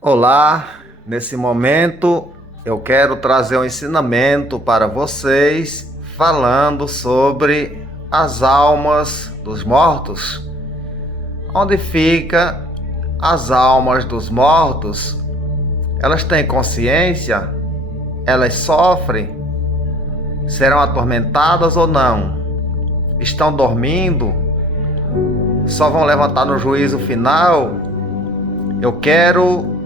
Olá, nesse momento eu quero trazer um ensinamento para vocês falando sobre as almas dos mortos. Onde fica as almas dos mortos? Elas têm consciência? Elas sofrem? Serão atormentadas ou não? Estão dormindo? Só vão levantar no juízo final? Eu quero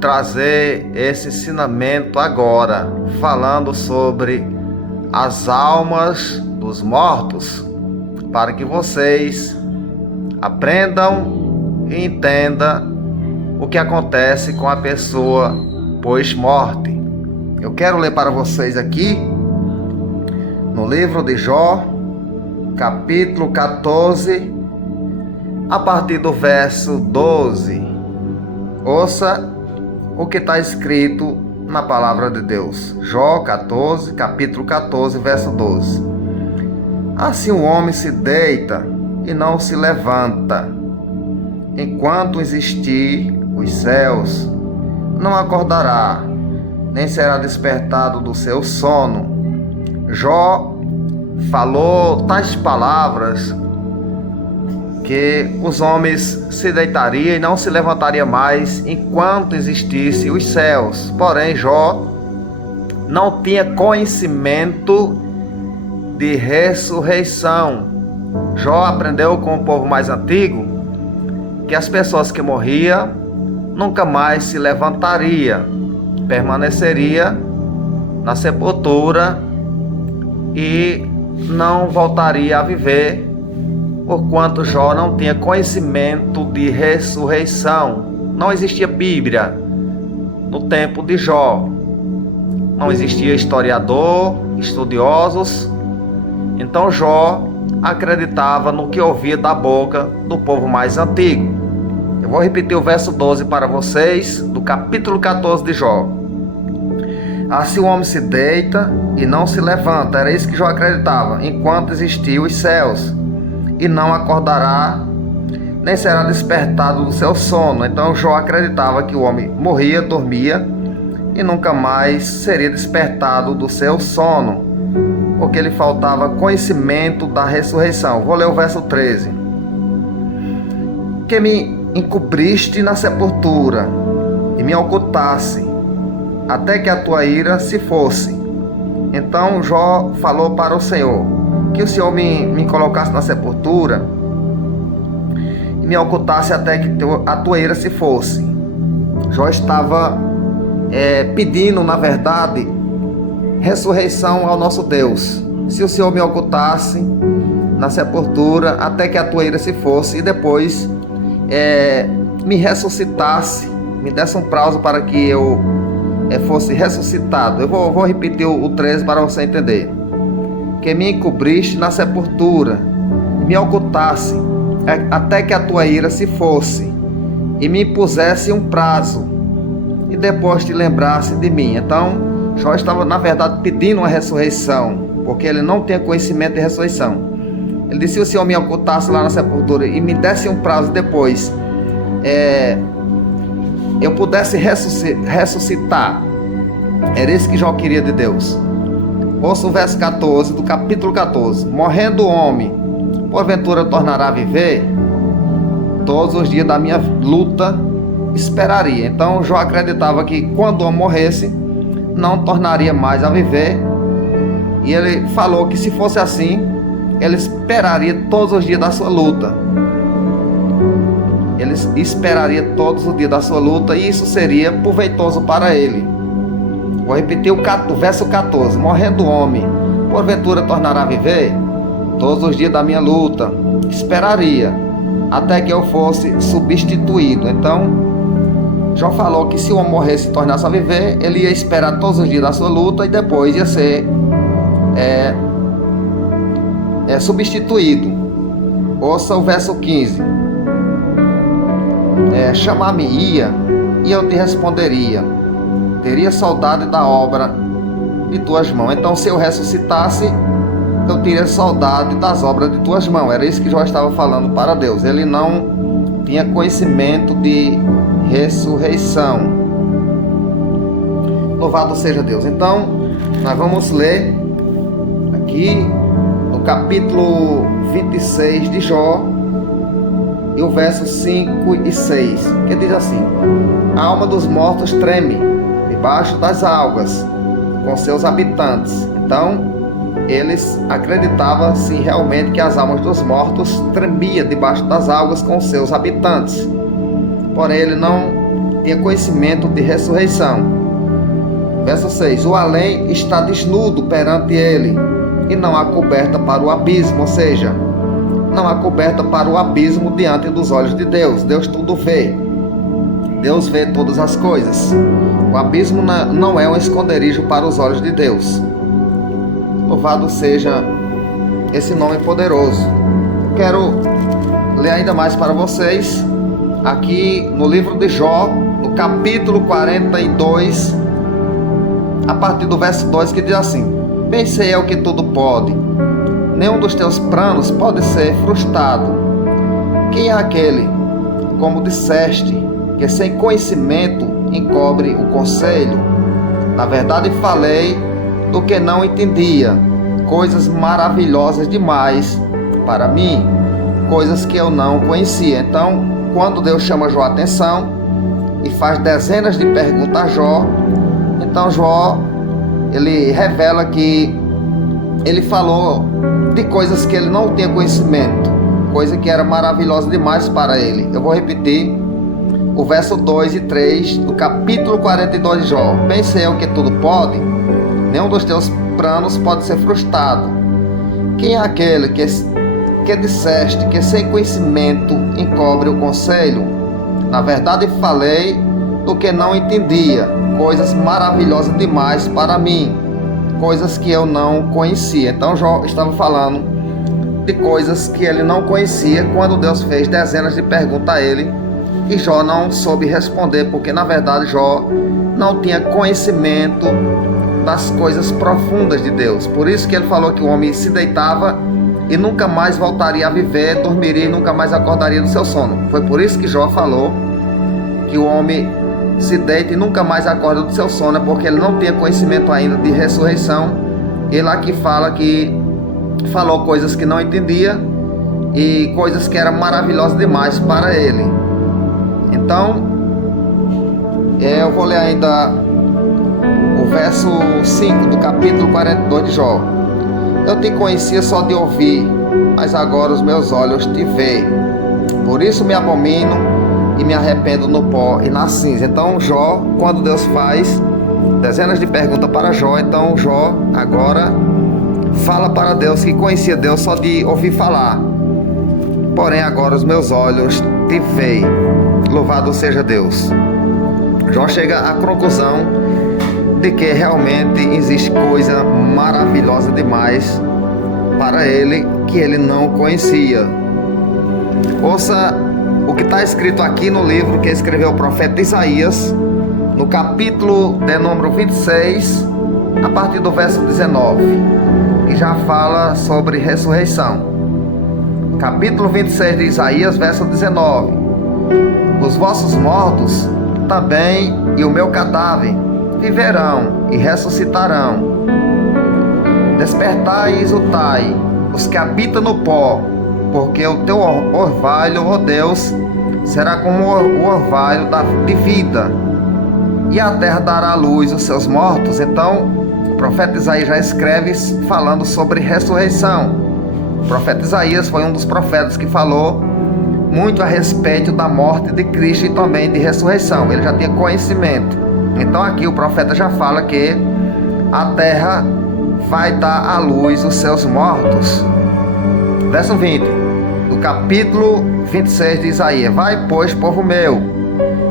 trazer esse ensinamento agora, falando sobre as almas dos mortos, para que vocês aprendam e entendam o que acontece com a pessoa pós-morte. Eu quero ler para vocês aqui no livro de Jó, capítulo 14, a partir do verso 12. Ouça o que está escrito na palavra de Deus. Jó 14, capítulo 14, verso 12. Assim o homem se deita e não se levanta. Enquanto existir os céus, não acordará, nem será despertado do seu sono. Jó falou tais palavras que os homens se deitariam e não se levantariam mais enquanto existissem os céus. Porém, Jó não tinha conhecimento de ressurreição. Jó aprendeu com o povo mais antigo que as pessoas que morriam nunca mais se levantariam, permaneceria na sepultura e não voltaria a viver, porquanto Jó não tinha conhecimento de ressurreição. Não existia Bíblia no tempo de Jó. Não existia historiador, estudiosos. Então Jó acreditava no que ouvia da boca do povo mais antigo. Eu vou repetir o verso 12 para vocês, do capítulo 14 de Jó. Assim o homem se deita e não se levanta. Era isso que Jó acreditava, enquanto existiam os céus, e não acordará, nem será despertado do seu sono. Então Jó acreditava que o homem morria, dormia e nunca mais seria despertado do seu sono, porque lhe faltava conhecimento da ressurreição. Vou ler o verso 13. Que me encobriste na sepultura e me ocultasse, até que a tua ira se fosse. Então Jó falou para o Senhor que o Senhor me colocasse na sepultura e me ocultasse até que a tua ira se fosse. Jó estava pedindo, na verdade, ressurreição ao nosso Deus. Se o Senhor me ocultasse na sepultura até que a tua ira se fosse, e depois me ressuscitasse, me desse um prazo para que eu fosse ressuscitado. Eu vou repetir o 13 para você entender. Que me encobriste na sepultura, me ocultasse, até que a tua ira se fosse, e me pusesse um prazo, e depois te lembrasse de mim. Então, Jó estava, na verdade, pedindo uma ressurreição, porque ele não tinha conhecimento de ressurreição. Ele disse: se o Senhor me ocultasse lá na sepultura e me desse um prazo depois, eu pudesse ressuscitar. Era isso que Jó queria de Deus. Ouça o verso 14 do capítulo 14. Morrendo o homem, porventura tornará a viver? Todos os dias da minha luta esperaria. Então Jó acreditava que quando o homem morresse, não tornaria mais a viver. E ele falou que se fosse assim, ele esperaria todos os dias da sua luta. Ele esperaria todos os dias da sua luta, e isso seria proveitoso para ele. Vou repetir o verso 14. Morrendo o homem, porventura tornará a viver? Todos os dias da minha luta esperaria, até que eu fosse substituído. Então Jó falou que se o homem morresse e tornasse a viver, ele ia esperar todos os dias da sua luta, e depois ia ser substituído. Ouça o verso 15. Chamar-me-ia e eu te responderia, teria saudade da obra de tuas mãos. Então, se eu ressuscitasse, eu teria saudade das obras de tuas mãos. Era isso que Jó estava falando para Deus. Ele não tinha conhecimento de ressurreição. Louvado seja Deus. Então, nós vamos ler aqui no capítulo 26 de Jó, e o verso 5 e 6, que diz assim: a alma dos mortos treme debaixo das águas com seus habitantes. Então, eles acreditavam sim realmente que as almas dos mortos tremiam debaixo das águas com seus habitantes. Porém, ele não tinha conhecimento de ressurreição. Verso 6: o além está desnudo perante ele, e não há coberta para o abismo, ou seja, não há coberta para o abismo diante dos olhos de Deus. Deus tudo vê. Deus vê todas as coisas. O abismo não é um esconderijo para os olhos de Deus. Louvado seja esse nome poderoso. Quero ler ainda mais para vocês, aqui no livro de Jó, no capítulo 42, a partir do verso 2, que diz assim: bem sei eu que tudo pode, nenhum dos teus planos pode ser frustrado. Quem é aquele, como disseste, que sem conhecimento encobre o conselho? Na verdade falei do que não entendia, coisas maravilhosas demais para mim, coisas que eu não conhecia. Então, quando Deus chama Jó a atenção e faz dezenas de perguntas a Jó, então Jó, ele revela que ele falou de coisas que ele não tinha conhecimento, coisa que era maravilhosa demais para ele. Eu vou repetir o verso 2 e 3 do capítulo 42 de Jó. Bem sei eu que tudo pode, nenhum dos teus planos pode ser frustrado. Quem é aquele que disseste que sem conhecimento encobre o conselho? Na verdade falei do que não entendia, coisas maravilhosas demais para mim, coisas que eu não conhecia. Então Jó estava falando de coisas que ele não conhecia quando Deus fez dezenas de perguntas a ele, e Jó não soube responder, porque na verdade Jó não tinha conhecimento das coisas profundas de Deus. Por isso que ele falou que o homem se deitava e nunca mais voltaria a viver, dormiria e nunca mais acordaria do seu sono. Foi por isso que Jó falou que o homem se deita e nunca mais acorda do seu sono, porque ele não tinha conhecimento ainda de ressurreição. Ele aqui fala que falou coisas que não entendia e coisas que eram maravilhosas demais para ele. Então, eu vou ler ainda o verso 5 do capítulo 42 de Jó. Eu te conhecia só de ouvir, mas agora os meus olhos te veem. Por isso me abomino e me arrependo no pó e na cinza. Então Jó, quando Deus faz dezenas de perguntas para Jó, então Jó agora fala para Deus que conhecia Deus só de ouvir falar. Porém agora os meus olhos te veem. Louvado seja Deus. Jó chega à conclusão de que realmente existe coisa maravilhosa demais para ele que ele não conhecia. Ouça o que está escrito aqui no livro que escreveu o profeta Isaías, no capítulo de número 26, a partir do verso 19, que já fala sobre ressurreição. Capítulo 26 de Isaías, verso 19: os vossos mortos também e o meu cadáver viverão e ressuscitarão. Despertai e exultai, os que habitam no pó, porque o teu orvalho, ó Deus, será como o orvalho de vida, e a terra dará à luz os seus mortos. Então, o profeta Isaías já escreve falando sobre ressurreição. O profeta Isaías foi um dos profetas que falou muito a respeito da morte de Cristo e também de ressurreição. Ele já tinha conhecimento. Então aqui o profeta já fala que a terra vai dar à luz os seus mortos. Verso 20 do capítulo 26 de Isaías: vai, pois, povo meu,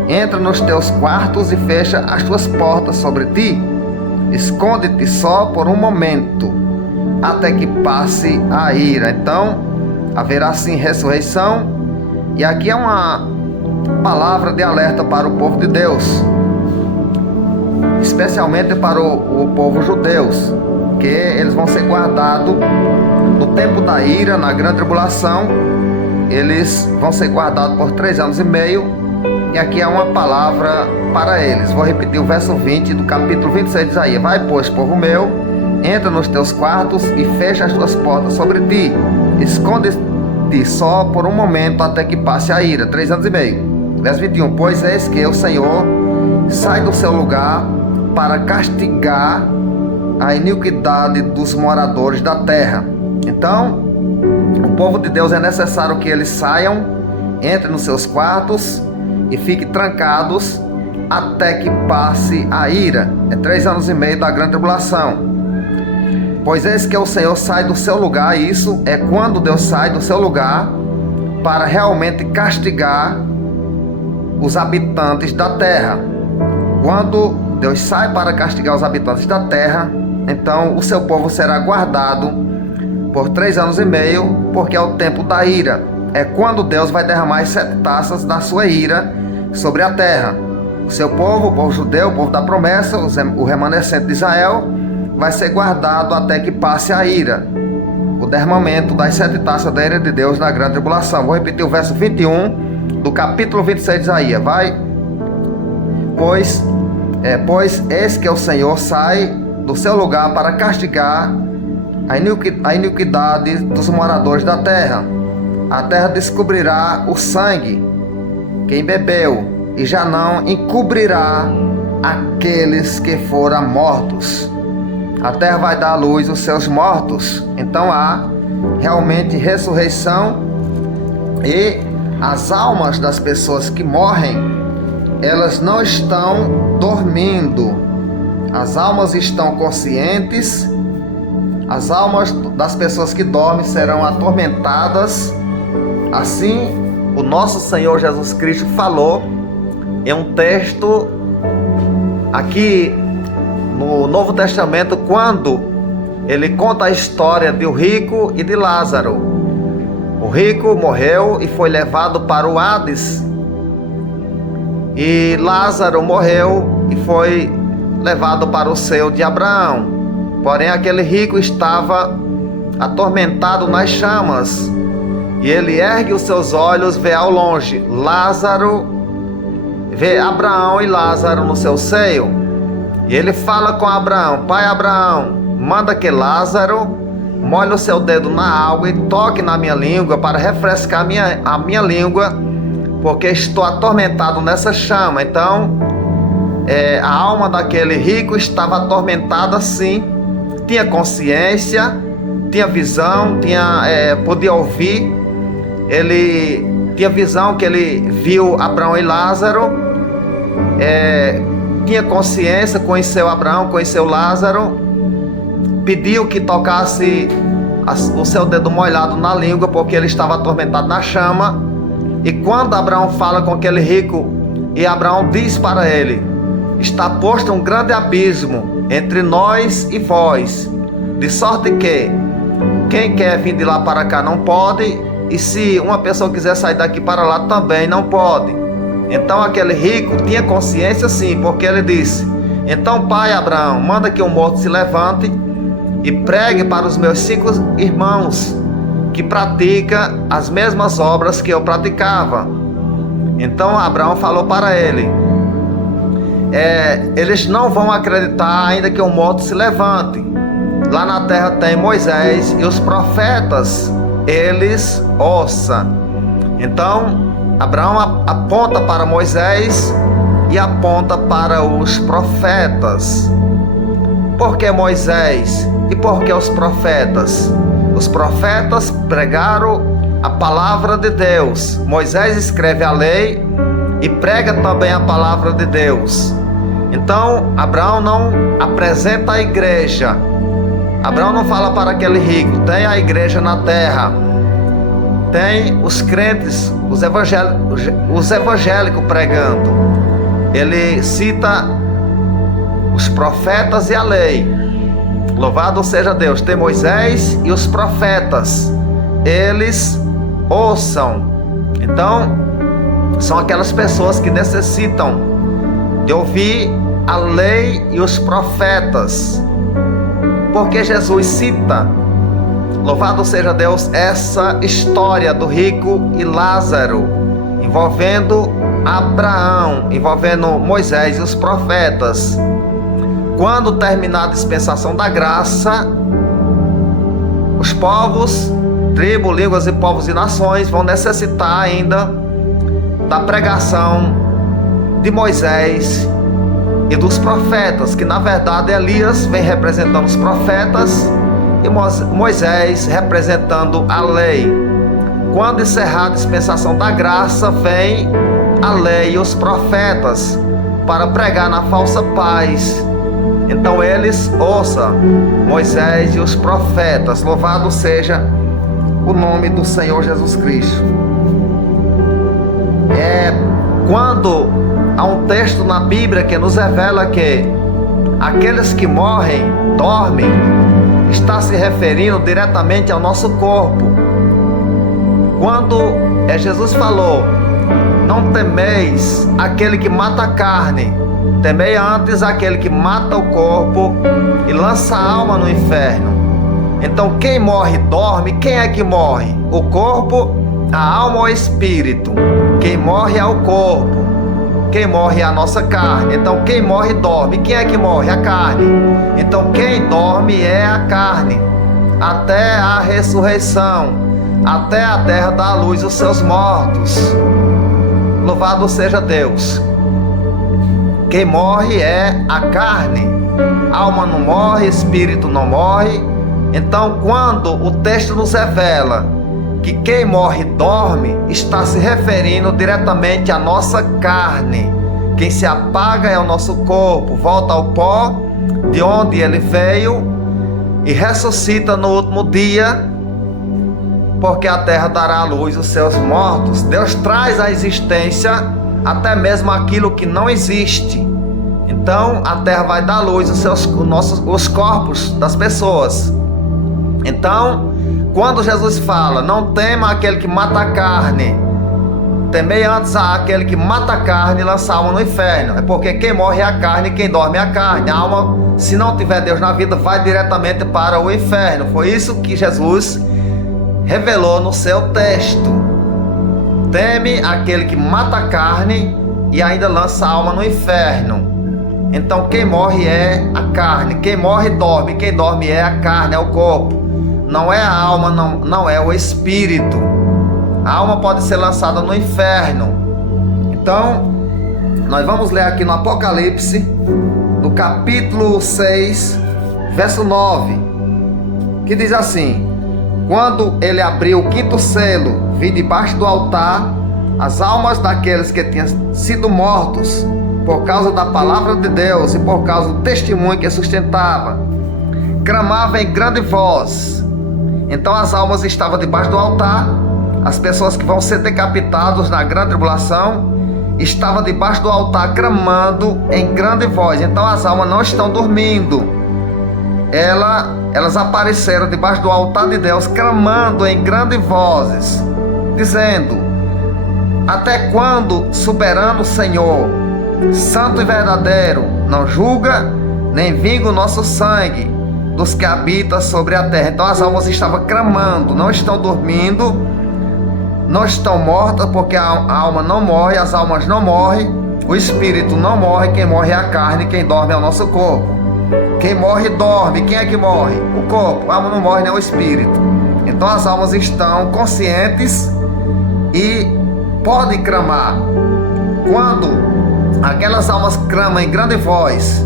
entra nos teus quartos e fecha as tuas portas sobre ti. Esconde-te só por um momento, até que passe a ira. Então haverá sim ressurreição. E aqui é uma palavra de alerta para o povo de Deus, especialmente para o povo judeus, que eles vão ser guardados no tempo da ira, na grande tribulação. Eles vão ser guardados por 3 anos e meio, E aqui há uma palavra para eles. Vou repetir o verso 20 do capítulo 26 de Isaías. Vai, pois, povo meu, entra nos teus quartos e fecha as tuas portas sobre ti. Esconde-te só por um momento até que passe a ira. 3 anos e meio. Verso 21. Pois eis que o Senhor sai do seu lugar para castigar a iniquidade dos moradores da terra. Então, o povo de Deus é necessário que eles saiam, entrem nos seus quartos e fiquem trancados até que passe a ira. É 3 anos e meio da grande tribulação. Pois eis que o Senhor sai do seu lugar. Isso é quando Deus sai do seu lugar para realmente castigar os habitantes da terra. Quando Deus sai para castigar os habitantes da terra, então o seu povo será guardado por 3 anos e meio, porque é o tempo da ira. É quando Deus vai derramar as 7 taças da sua ira sobre a terra. O seu povo, o povo judeu, o povo da promessa, o remanescente de Israel, vai ser guardado até que passe a ira, o derramamento das 7 taças da ira de Deus na grande tribulação. Vou repetir o verso 21 do capítulo 26 de Isaías. Vai, pois eis que o Senhor sai do seu lugar para castigar a iniquidade dos moradores da terra. A terra descobrirá o sangue quem bebeu, e já não encobrirá aqueles que foram mortos. A terra vai dar à luz os seus mortos. Então há realmente ressurreição, e as almas das pessoas que morrem, elas não estão dormindo. As almas estão conscientes. As almas das pessoas que dormem serão atormentadas. Assim, o nosso Senhor Jesus Cristo falou em um texto aqui no Novo Testamento, quando ele conta a história do rico e de Lázaro. O rico morreu e foi levado para o Hades, e Lázaro morreu e foi levado para o seio de Abraão. Porém, aquele rico estava atormentado nas chamas, e ele ergue os seus olhos, vê ao longe vê Abraão e Lázaro no seu seio, e ele fala com Abraão: pai Abraão, manda que Lázaro molhe o seu dedo na água e toque na minha língua para refrescar a minha língua, porque estou atormentado nessa chama. Então, a alma daquele rico estava atormentada, sim. Tinha consciência, tinha visão, podia ouvir. Ele tinha visão que ele viu Abraão e Lázaro, tinha consciência, conheceu Abraão, conheceu Lázaro, pediu que tocasse o seu dedo molhado na língua, porque ele estava atormentado na chama. E quando Abraão fala com aquele rico, e Abraão diz para ele: está posto um grande abismo entre nós e vós, de sorte que quem quer vir de lá para cá não pode, e se uma pessoa quiser sair daqui para lá também não pode. Então aquele rico tinha consciência, sim, porque ele disse: então pai Abraão, manda que um morto se levante e pregue para os meus 5 irmãos, que pratica as mesmas obras que eu praticava. Então Abraão falou para ele: eles não vão acreditar ainda que um morto se levante. Lá na terra tem Moisés e os profetas, eles ouçam. Então Abraão aponta para Moisés e aponta para os profetas. Por que Moisés e por que os profetas? Os profetas pregaram a palavra de Deus. Moisés escreve a lei e prega também a palavra de Deus. Então Abraão não apresenta a igreja. Abraão não fala para aquele rico: tem a igreja na terra, tem os crentes, os evangélicos pregando. Ele cita os profetas e a lei. Louvado seja Deus. Tem Moisés e os profetas, eles ouçam. Então são aquelas pessoas que necessitam de ouvir a lei e os profetas, porque Jesus cita, louvado seja Deus, essa história do rico e Lázaro, envolvendo Abraão, envolvendo Moisés e os profetas. Quando terminar a dispensação da graça, os povos, tribos, línguas e povos e nações vão necessitar ainda da pregação de Moisés e dos profetas, que na verdade Elias vem representando os profetas e Moisés representando a lei. Quando encerrar a dispensação da graça, vem a lei e os profetas para pregar na falsa paz. Então eles ouçam Moisés e os profetas. Louvado seja o nome do Senhor Jesus Cristo. Quando há um texto na Bíblia que nos revela que aqueles que morrem, dormem, está se referindo diretamente ao nosso corpo. Quando Jesus falou: não temeis aquele que mata a carne, temei antes aquele que mata o corpo e lança a alma no inferno. Então quem morre dorme. Quem é que morre? O corpo, a alma ou o espírito? Quem morre é o corpo. Quem morre é a nossa carne. Então quem morre dorme. Quem é que morre? A carne. Então quem dorme é a carne, até a ressurreição, até a terra dar à luz os seus mortos. Louvado seja Deus. Quem morre é a carne. Alma não morre, espírito não morre. Então quando o texto nos revela que quem morre dorme, está se referindo diretamente à nossa carne. Quem se apaga é o nosso corpo, volta ao pó de onde ele veio e ressuscita no último dia, porque a terra dará à luz os seus mortos. Deus traz à existência até mesmo aquilo que não existe. Então a terra vai dar à luz os corpos das pessoas. Então, quando Jesus fala: não tema aquele que mata a carne, temei antes aquele que mata a carne e lança a alma no inferno. É porque quem morre é a carne, quem dorme é a carne. A alma, se não tiver Deus na vida, vai diretamente para o inferno. Foi isso que Jesus revelou no seu texto. Teme aquele que mata a carne e ainda lança a alma no inferno. Então quem morre é a carne. Quem morre dorme. Quem dorme é a carne, é o corpo. Não é a alma, não é o espírito. A alma pode ser lançada no inferno. Então, nós vamos ler aqui no Apocalipse, no capítulo 6, verso 9, que diz assim: quando ele abriu o quinto selo, vi debaixo do altar as almas daqueles que tinham sido mortos por causa da palavra de Deus e por causa do testemunho que sustentava. Clamava em grande voz. Então as almas estavam debaixo do altar. As pessoas que vão ser decapitadas na grande tribulação estavam debaixo do altar clamando em grande voz. Então as almas não estão dormindo. Elas apareceram debaixo do altar de Deus clamando em grandes vozes, dizendo: até quando, soberano Senhor, santo e verdadeiro, não julga nem vinga o nosso sangue dos que habitam sobre a terra? Então as almas estavam clamando, não estão dormindo, não estão mortas, porque a alma não morre, as almas não morrem, o espírito não morre. Quem morre é a carne, quem dorme é o nosso corpo. Quem morre dorme. Quem é que morre? O corpo. A alma não morre nem o espírito. Então as almas estão conscientes e podem clamar. Quando aquelas almas clamam em grande voz,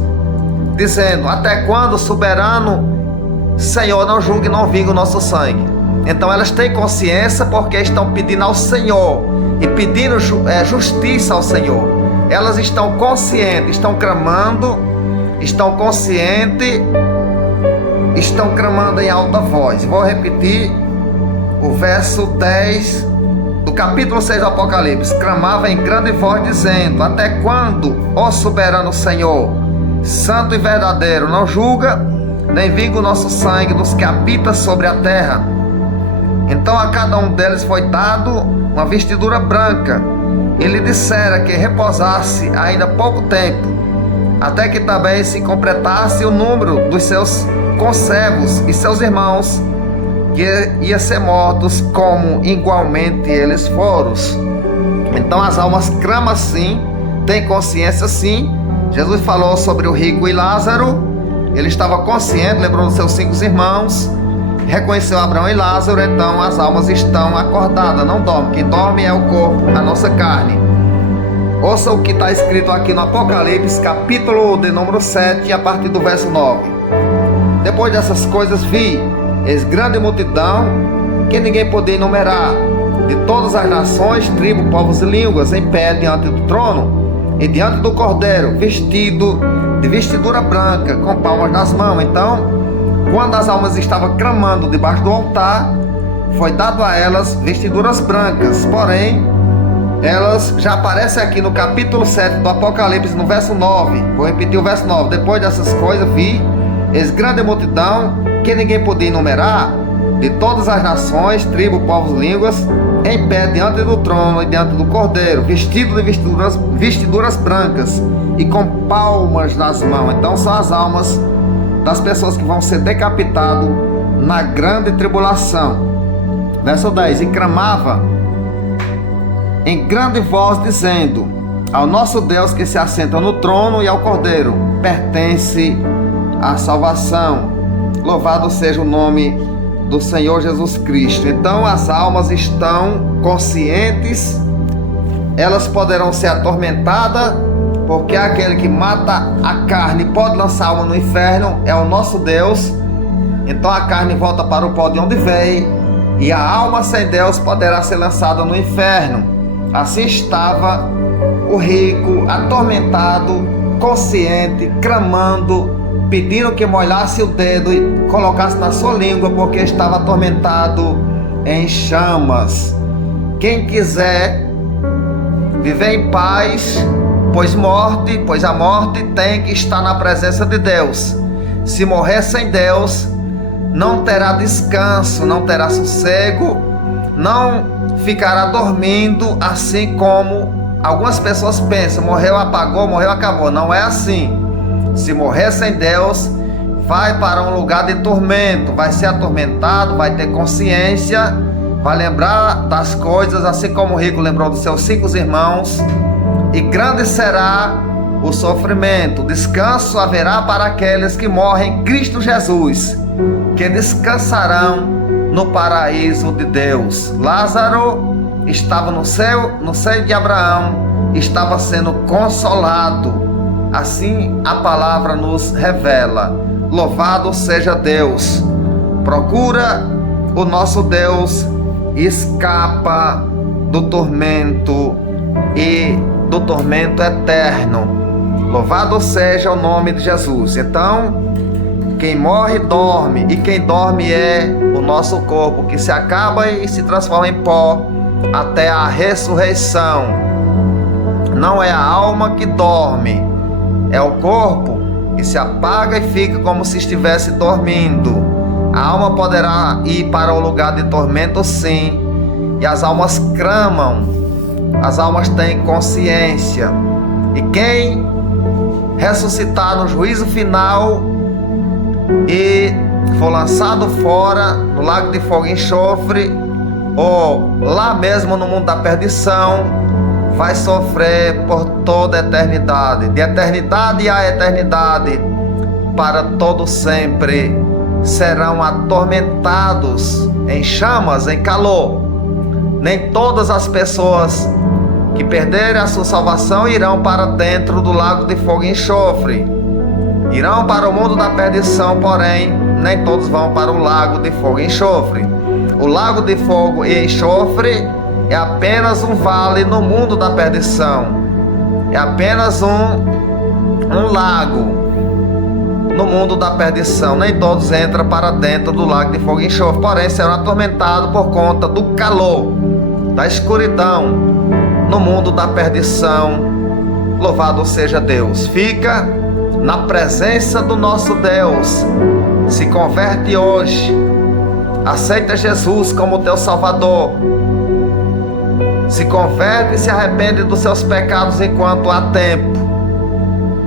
dizendo: até quando, soberano Senhor, não julgue e não vingue o nosso sangue? Então elas têm consciência, porque estão pedindo ao Senhor e pedindo justiça ao Senhor. Elas estão conscientes, estão clamando, estão conscientes, estão clamando em alta voz. Vou repetir o verso 10 do capítulo 6 do Apocalipse. Clamava em grande voz, dizendo: até quando, ó soberano Senhor, santo e verdadeiro, não julga nem vinga o nosso sangue dos que habitam sobre a terra? Então a cada um deles foi dado uma vestidura branca, e lhe dissera que repousasse ainda pouco tempo, até que também se completasse o número dos seus conservos e seus irmãos, que ia ser mortos como igualmente eles foram. Então as almas clamam sim, têm consciência sim. Jesus falou sobre o rico e Lázaro. Ele estava consciente, lembrou dos seus 5 irmãos, reconheceu Abraão e Lázaro. Então as almas estão acordadas, não dormem. Quem dorme é o corpo, a nossa carne. Ouça o que está escrito aqui no Apocalipse, capítulo de número 7, a partir do verso 9. Depois dessas coisas vi, eis grande multidão, que ninguém podia enumerar, de todas as nações, tribos, povos e línguas, em pé diante do trono e diante do Cordeiro, vestido de vestidura branca, com palmas nas mãos. Então, quando as almas estavam clamando debaixo do altar, foi dado a elas vestiduras brancas. Porém, elas já aparecem aqui no capítulo 7 do Apocalipse, no verso 9. Vou repetir o verso 9. Depois dessas coisas vi, eis grande multidão, que ninguém podia enumerar, de todas as nações, tribos, povos, línguas, em pé diante do trono e diante do Cordeiro, vestido de vestiduras brancas e com palmas nas mãos. Então são as almas das pessoas que vão ser decapitadas na grande tribulação. Verso 10: e clamava em grande voz, dizendo: ao nosso Deus que se assenta no trono e ao Cordeiro pertence a salvação. Louvado seja o nome do Senhor Jesus Cristo. Então as almas estão conscientes, elas poderão ser atormentadas, porque aquele que mata a carne pode lançar a alma no inferno, é o nosso Deus. Então a carne volta para o pó de onde veio, e a alma sem Deus poderá ser lançada no inferno. Assim estava o rico, atormentado, consciente, clamando, pediram que molhasse o dedo e colocasse na sua língua, porque estava atormentado em chamas. Quem quiser viver em paz, pois a morte tem que estar na presença de Deus. Se morrer sem Deus, não terá descanso, não terá sossego, não ficará dormindo, assim como algumas pessoas pensam: morreu, apagou, morreu, acabou. Não é assim. Se morrer sem Deus, vai para um lugar de tormento, vai ser atormentado, vai ter consciência, vai lembrar das coisas, assim como o rico lembrou dos seus 5 irmãos, e grande será o sofrimento. Descanso haverá para aqueles que morrem em Cristo Jesus, que descansarão no paraíso de Deus. Lázaro estava no seio de Abraão, estava sendo consolado. Assim a palavra nos revela. Louvado seja Deus. Procura o nosso Deus, escapa do tormento e do tormento eterno. Louvado seja o nome de Jesus. Então, quem morre dorme, e quem dorme é o nosso corpo, que se acaba e se transforma em pó até a ressurreição. Não é a alma que dorme, é o corpo que se apaga e fica como se estivesse dormindo. A alma poderá ir para o lugar de tormento, sim, e as almas clamam, as almas têm consciência. E quem ressuscitar no juízo final e for lançado fora no lago de fogo e enxofre, ou lá mesmo no mundo da perdição, vai sofrer por toda a eternidade, de eternidade a eternidade, para todo sempre serão atormentados em chamas, em calor. Nem todas as pessoas que perderem a sua salvação irão para dentro do lago de fogo e enxofre, irão para o mundo da perdição, porém nem todos vão para o lago de fogo e enxofre. O lago de fogo e enxofre é apenas um vale no mundo da perdição. É apenas um lago no mundo da perdição. Nem todos entram para dentro do lago de fogo e enxofre, porém serão atormentados por conta do calor, da escuridão no mundo da perdição. Louvado seja Deus. Fica na presença do nosso Deus. Se converte hoje. Aceita Jesus como teu Salvador. Se converte e se arrepende dos seus pecados enquanto há tempo.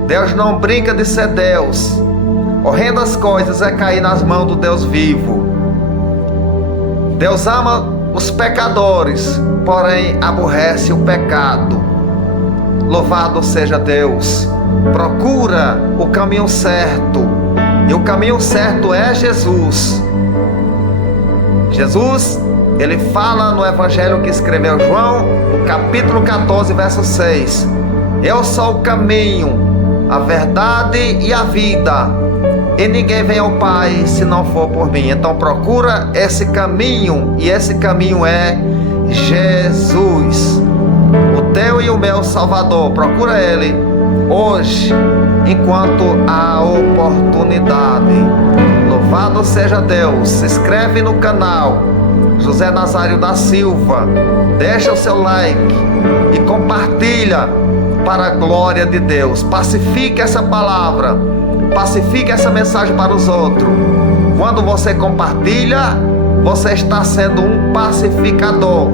Deus não brinca de ser Deus. Horrendas coisas é cair nas mãos do Deus vivo. Deus ama os pecadores, porém aborrece o pecado. Louvado seja Deus. Procura o caminho certo, e o caminho certo é Jesus. Jesus, ele fala no evangelho que escreveu João, no capítulo 14, verso 6: eu sou o caminho, a verdade e a vida, e ninguém vem ao Pai se não for por mim. Então procura esse caminho, e esse caminho é Jesus, o teu e o meu Salvador. Procura Ele hoje, enquanto há oportunidade. Louvado seja Deus. Se inscreve no canal José Nazário da Silva, deixa o seu like e compartilha para a glória de Deus. Pacifique essa palavra, pacifique essa mensagem para os outros. Quando você compartilha, você está sendo um pacificador,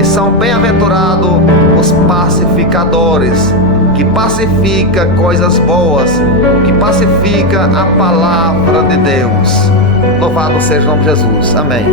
e são bem-aventurados os pacificadores, que pacifica coisas boas, que pacifica a palavra de Deus. Louvado seja o nome de Jesus. Amém.